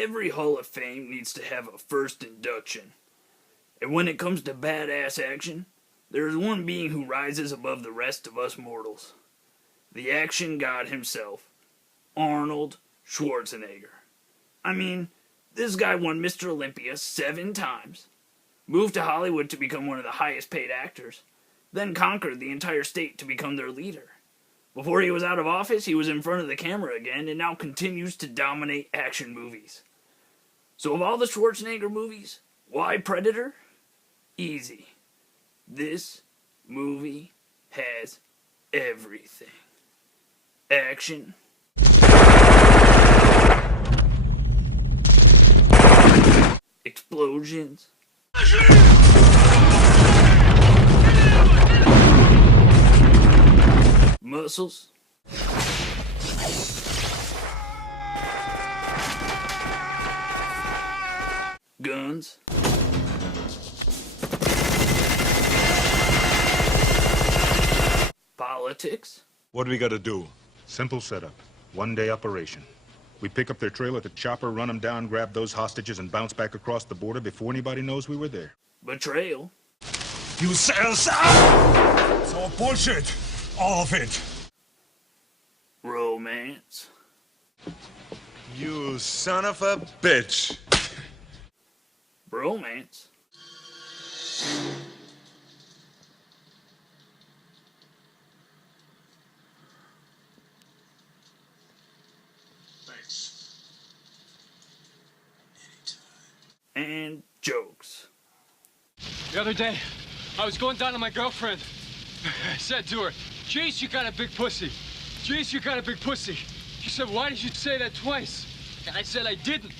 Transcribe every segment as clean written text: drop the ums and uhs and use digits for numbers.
Every Hall of Fame needs to have a first induction. And when it comes to badass action, there is one being who rises above the rest of us mortals. The action god himself, Arnold Schwarzenegger. I mean, this guy won Mr. Olympia 7 times, moved to Hollywood to become one of the highest paid actors, then conquered the entire state to become their leader. Before he was out of office, he was in front of the camera again and now continues to dominate action movies. So of all the Schwarzenegger movies, why Predator? Easy. This movie has everything. Action. Explosions. Muscles. Guns. Politics. What do we gotta do? Simple setup. 1-day operation. We pick up their trail at the chopper, run them down, grab those hostages, and bounce back across the border before anybody knows we were there. Betrayal. You sales out! It's all bullshit. All of it. Romance. You son of a bitch. Bromance. Thanks. And jokes. The other day, I was going down to my girlfriend. I said to her, "Jeez, you got a big pussy. Jeez, you got a big pussy." She said, "Why did you say that twice?" And I said I didn't.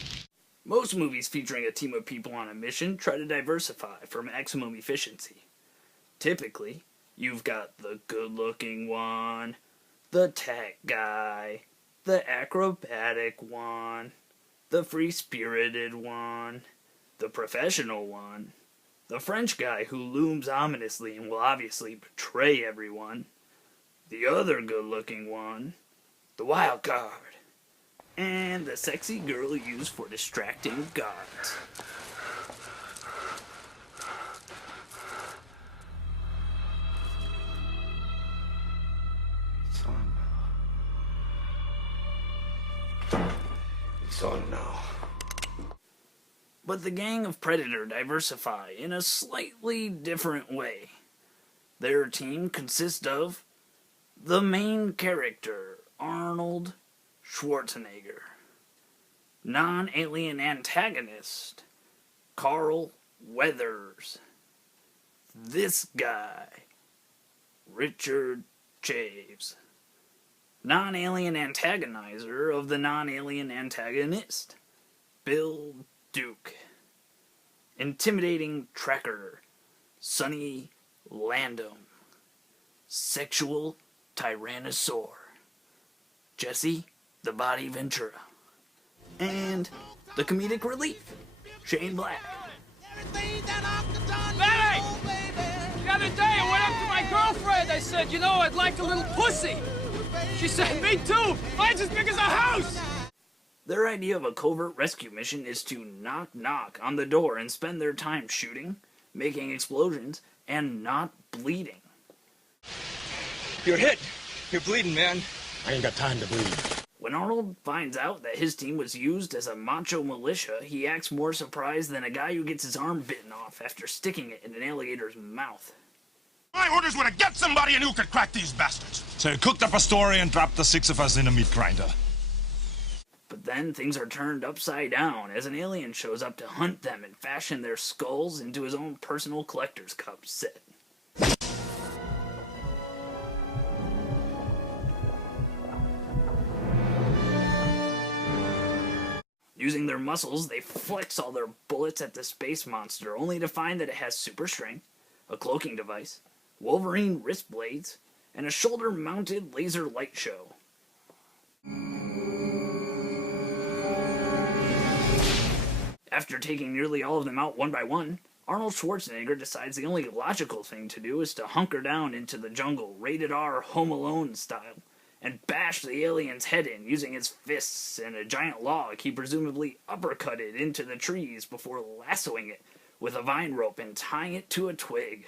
Most movies featuring a team of people on a mission try to diversify for maximum efficiency. Typically, you've got the good-looking one, the tech guy, the acrobatic one, the free-spirited one, the professional one, the French guy who looms ominously and will obviously betray everyone, the other good-looking one, the wild card, and the sexy girl used for distracting guards. It's on now. It's on now. But the gang of Predator diversify in a slightly different way. Their team consists of the main character, Arnold Schwarzenegger. Non-alien antagonist, Carl Weathers. This guy, Richard Chaves. Non-alien antagonizer of the non-alien antagonist, Bill Duke. Intimidating tracker, Sonny Landham. Sexual tyrannosaur, Jesse the Body Ventura. And the comedic relief, Shane Black. Hey! The other day I went up to my girlfriend. I said, "You know, I'd like a little pussy." She said, "Me too. Mine's as big as a house." Their idea of a covert rescue mission is to knock on the door and spend their time shooting, making explosions, and not bleeding. You're hit. You're bleeding, man. I ain't got time to bleed. When Arnold finds out that his team was used as a macho militia, he acts more surprised than a guy who gets his arm bitten off after sticking it in an alligator's mouth. My orders were to get somebody and who could crack these bastards. So he cooked up a story and dropped the 6 of us in a meat grinder. But then things are turned upside down as an alien shows up to hunt them and fashion their skulls into his own personal collector's cup set. Using their muscles, they flex all their bullets at the space monster, only to find that it has super strength, a cloaking device, Wolverine wrist blades, and a shoulder-mounted laser light show. After taking nearly all of them out one by one, Arnold Schwarzenegger decides the only logical thing to do is to hunker down into the jungle, rated R Home Alone style, and bashed the alien's head in using his fists and a giant log he presumably uppercutted into the trees before lassoing it with a vine rope and tying it to a twig.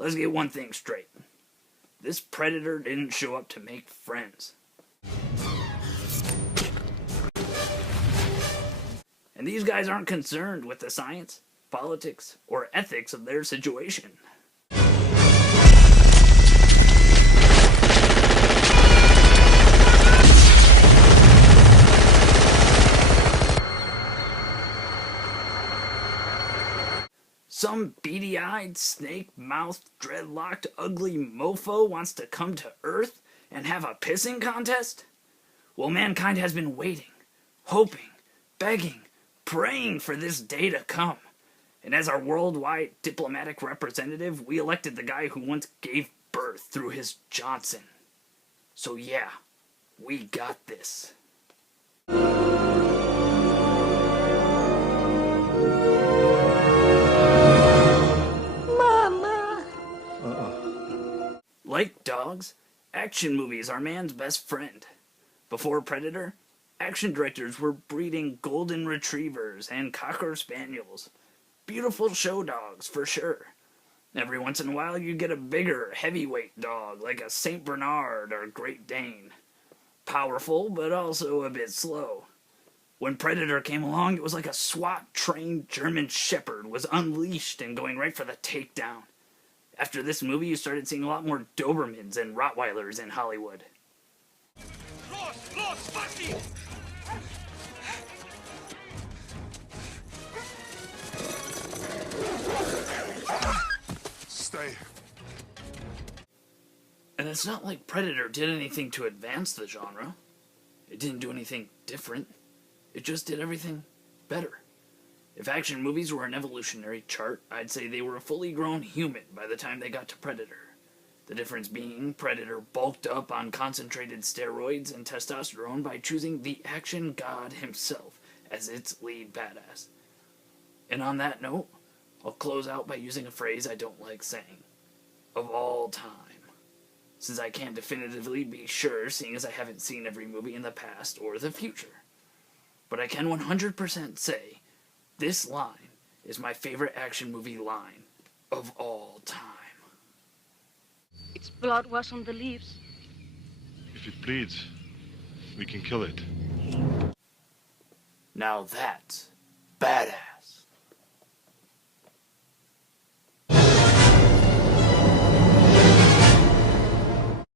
Let's get one thing straight. This predator didn't show up to make friends. And these guys aren't concerned with the science, politics, or ethics of their situation. Some beady-eyed, snake-mouthed, dreadlocked, ugly mofo wants to come to Earth and have a pissing contest? Well, mankind has been waiting, hoping, begging, praying for this day to come. And as our worldwide diplomatic representative, we elected the guy who once gave birth through his Johnson. So yeah, we got this. Like dogs, action movies are man's best friend. Before Predator, action directors were breeding golden retrievers and cocker spaniels. Beautiful show dogs, for sure. Every once in a while you get a bigger, heavyweight dog like a Saint Bernard or Great Dane. Powerful, but also a bit slow. When Predator came along, it was like a SWAT-trained German Shepherd was unleashed and going right for the takedown. After this movie, you started seeing a lot more Dobermans and Rottweilers in Hollywood. Stay. And it's not like Predator did anything to advance the genre. It didn't do anything different. It just did everything better. If action movies were an evolutionary chart, I'd say they were a fully grown human by the time they got to Predator. The difference being, Predator bulked up on concentrated steroids and testosterone by choosing the action god himself as its lead badass. And on that note, I'll close out by using a phrase I don't like saying. Of all time. Since I can't definitively be sure, seeing as I haven't seen every movie in the past or the future. But I can 100% say, this line is my favorite action movie line of all time. Its blood was on the leaves. If it bleeds, we can kill it. Now that's badass.